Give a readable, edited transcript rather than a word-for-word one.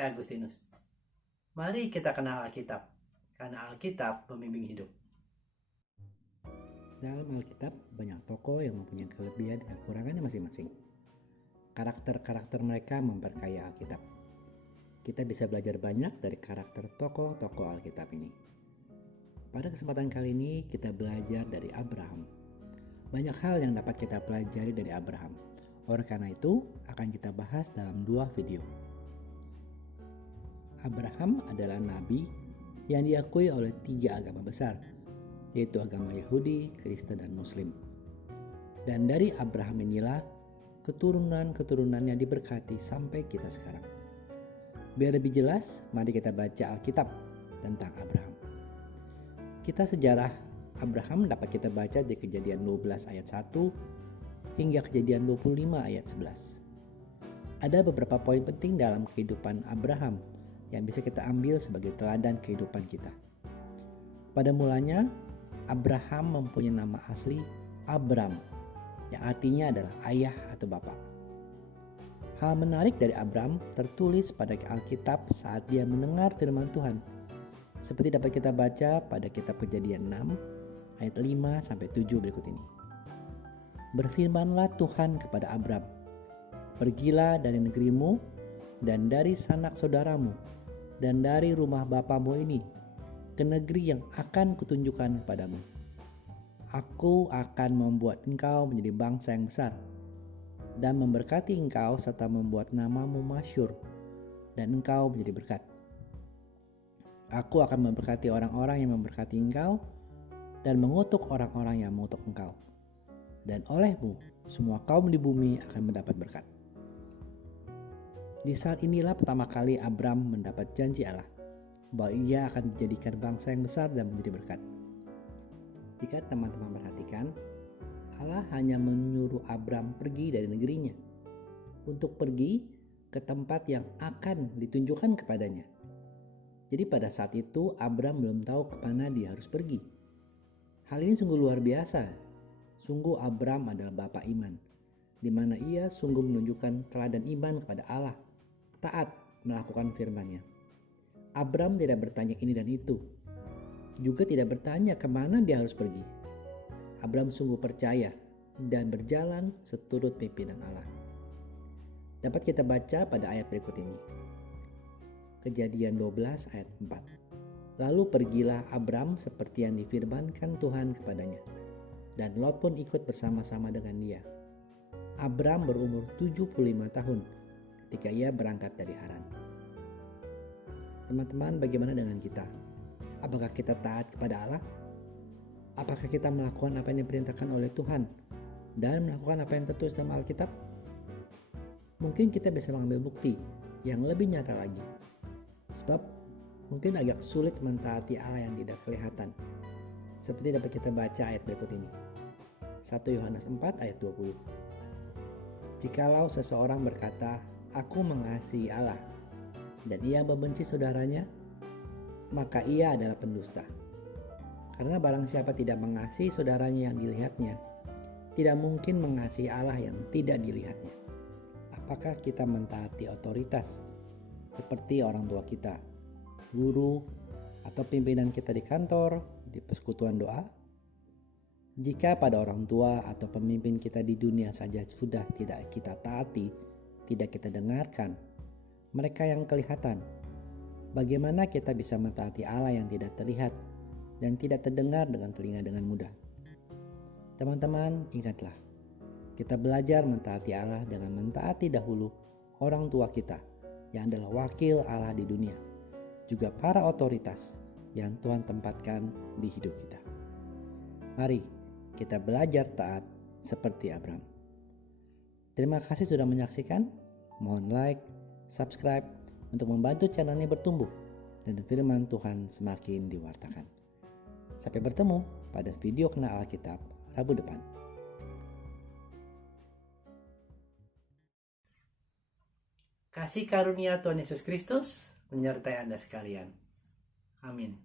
saya Agustinus. Mari kita kenal Alkitab, karena Alkitab pembimbing hidup. Dalam Alkitab, banyak tokoh yang mempunyai kelebihan dan kekurangannya masing-masing. Karakter-karakter mereka memperkaya Alkitab. Kita bisa belajar banyak dari karakter tokoh-tokoh Alkitab ini. Pada kesempatan kali ini, kita belajar dari Abraham. Banyak hal yang dapat kita pelajari dari Abraham. Oleh karena itu, akan kita bahas dalam 2 video. Abraham adalah nabi yang diakui oleh 3 agama besar, yaitu agama Yahudi, Kristen, dan Muslim. Dan dari Abraham inilah keturunan-keturunannya diberkati sampai kita sekarang. Biar lebih jelas, mari kita baca Alkitab tentang Abraham. Kisah sejarah Abraham dapat kita baca di Kejadian 12 ayat 1 hingga Kejadian 25 ayat 11. Ada beberapa poin penting dalam kehidupan Abraham yang bisa kita ambil sebagai teladan kehidupan kita. Pada mulanya, Abraham mempunyai nama asli Abram, yang artinya adalah ayah atau bapak. Hal menarik dari Abram tertulis pada Alkitab saat dia mendengar firman Tuhan, seperti dapat kita baca pada kitab Kejadian 6 ayat 5-7 berikut ini. Berfirmanlah Tuhan kepada Abram, pergilah dari negerimu dan dari sanak saudaramu dan dari rumah bapamu ini ke negeri yang akan kutunjukkan kepadamu. Aku akan membuat engkau menjadi bangsa yang besar dan memberkati engkau serta membuat namamu masyhur dan engkau menjadi berkat. Aku akan memberkati orang-orang yang memberkati engkau dan mengutuk orang-orang yang mengutuk engkau. Dan olehmu semua kaum di bumi akan mendapat berkat. Di saat inilah pertama kali Abram mendapat janji Allah bahwa ia akan dijadikan bangsa yang besar dan menjadi berkat. Jika teman-teman perhatikan, Allah hanya menyuruh Abram pergi dari negerinya untuk pergi ke tempat yang akan ditunjukkan kepadanya. Jadi pada saat itu Abram belum tahu kemana dia harus pergi. Hal ini sungguh luar biasa. Sungguh Abram adalah bapa iman, di mana ia sungguh menunjukkan teladan iman kepada Allah, taat melakukan firman-Nya. Abram tidak bertanya ini dan itu, juga tidak bertanya kemana dia harus pergi. Abram sungguh percaya dan berjalan seturut pimpinan Allah. Dapat kita baca pada ayat berikut ini. Kejadian 12 ayat 4. Lalu pergilah Abram seperti yang difirmankan Tuhan kepadanya. Dan Lot pun ikut bersama-sama dengan dia. Abram berumur 75 tahun ketika ia berangkat dari Haran. Teman-teman, bagaimana dengan kita? Apakah kita taat kepada Allah? Apakah kita melakukan apa yang diperintahkan oleh Tuhan dan melakukan apa yang tertulis dalam Alkitab? Mungkin kita bisa mengambil bukti yang lebih nyata lagi. Sebab mungkin agak sulit mentaati Allah yang tidak kelihatan. Seperti dapat kita baca ayat berikut ini. 1 Yohanes 4 ayat 20. Jikalau seseorang berkata, aku mengasihi Allah, dan ia membenci saudaranya, maka ia adalah pendusta. Karena barang siapa tidak mengasihi saudaranya yang dilihatnya, tidak mungkin mengasihi Allah yang tidak dilihatnya. Apakah kita mentaati otoritas seperti orang tua kita, guru, atau pimpinan kita di kantor, di persekutuan doa? Jika pada orang tua atau pemimpin kita di dunia saja sudah tidak kita taati, tidak kita dengarkan, mereka yang kelihatan, bagaimana kita bisa mentaati Allah yang tidak terlihat dan tidak terdengar dengan telinga dengan mudah? Teman-teman, ingatlah, kita belajar mentaati Allah dengan mentaati dahulu orang tua kita yang adalah wakil Allah di dunia, juga para otoritas yang Tuhan tempatkan di hidup kita. Mari kita belajar taat seperti Abram. Terima kasih sudah menyaksikan. Mohon like, subscribe untuk membantu channel ini bertumbuh dan firman Tuhan semakin diwartakan. Sampai bertemu pada video Kenal Alkitab Rabu depan. Kasih karunia Tuhan Yesus Kristus menyertai Anda sekalian. Amin.